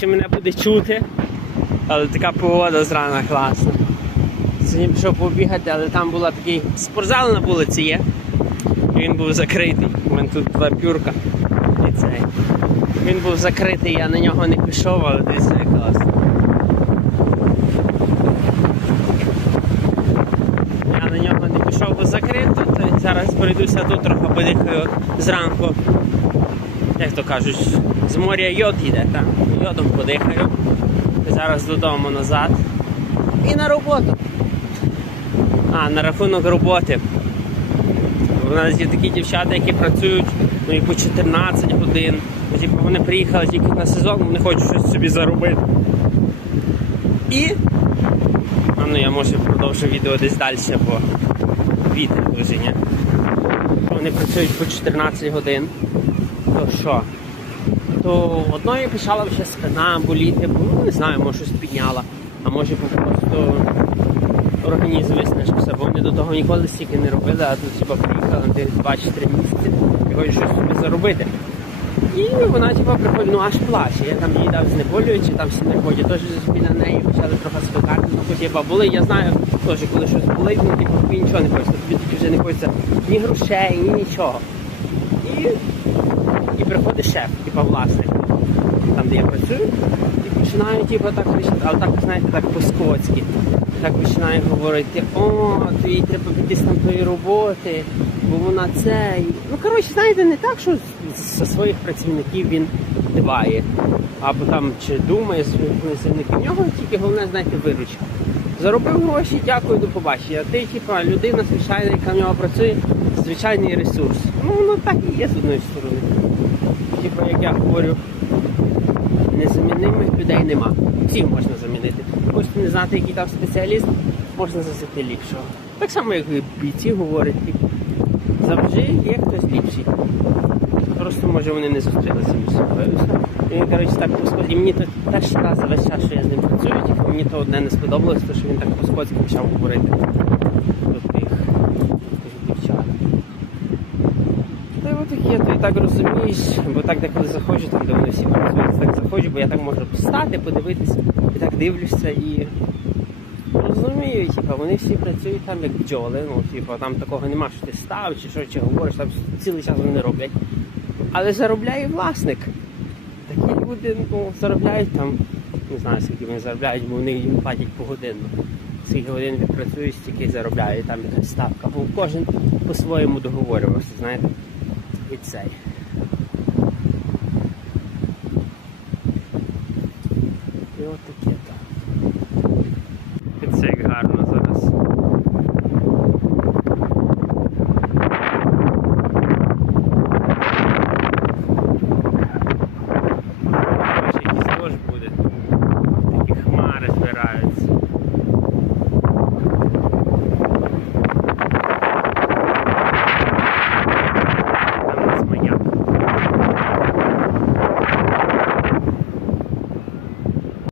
чи мене буде чути. Але така погода зрана класна. Сьогодні пішов побігати, але там була такий спортзал на вулиці є. І він був закритий. У мене тут два пюрка. І цей. Він був закритий, я на нього не пішов, але дивіться, як класно. Я на нього не пішов, бо закрито, то зараз пройдуся тут трохи подихаю зранку. Як то кажуть, з моря йод йде, так? Йодом подихаю. І зараз додому назад. І на роботу. А, на рахунок роботи. У нас є такі дівчата, які працюють ну, і по 14 годин. Типу, вони приїхали тільки на сезон, вони хочуть щось собі заробити. І. А ну я може продовжу відео десь далі, бо вітер дуже, ні? Вони працюють по 14 годин. То що? То одної почала вже спина боліти, бо ну, не знаю, може щось підняла, а може просто організм виснажився, бо вони до того ніколи стільки не робили, а тут типа приїхали на тих 2-3 місяці і хочуть щось собі заробити. І вона типа приходить, ну аж плаче. Я там їй дав знеболюючи, там всі не приходять, теж біля неї почали трохи спекати, ну хоч типа були, я знаю теж, коли щось болить, ну типу нічого не хочеться, тобі тоді вже не хочеться ні грошей, ні нічого. Приходить шеф, типа власник, там де я працюю, і починаю типу, так але так, знаєте, так по-скотськи. Так починає говорити, о, то їй треба піти там тої роботи, бо вона це. Ну, коротше, знаєте, не так, що з- зі своїх працівників він дбає. Або там чи думає своїх працівників. В нього тільки головне, знаєте, виручка. Заробив гроші, дякую, до побачення. А ти, типа, людина звичайна, яка в нього працює, звичайний ресурс. Ну, воно так і є з одної сторони. Типа, як я говорю, незамінимих людей нема. Всіх можна замінити. Хочете не знати, який там спеціаліст, можна засити ліпшого. Так само, як і бійці говорять, типу, завжди є хтось ліпший. Просто може вони не зустрілися між собою. і він, коротше, так по І мені то теж щоразу весь час, що я з ним працюю, тільки мені то одне не сподобалось, то що він так по-скотськи почав говорити Та й то і так розумієш, бо так деколи заходжу, там де вони всі працюють, так заходжу, бо я так можу встати, подивитися, і так дивлюся і розумію, типу, вони всі працюють там як бджоли, ну, типу, там такого нема, що ти став чи що, чи говориш, там цілий час вони роблять. Але заробляє власник. Такі люди ну, заробляють там, не знаю, скільки вони заробляють, бо вони їм платять погодинно. Скільки годин відпрацюють, стільки заробляють, там якась ставка. Бо кожен по-своєму договорювався, знаєте. І цей. І от таке то.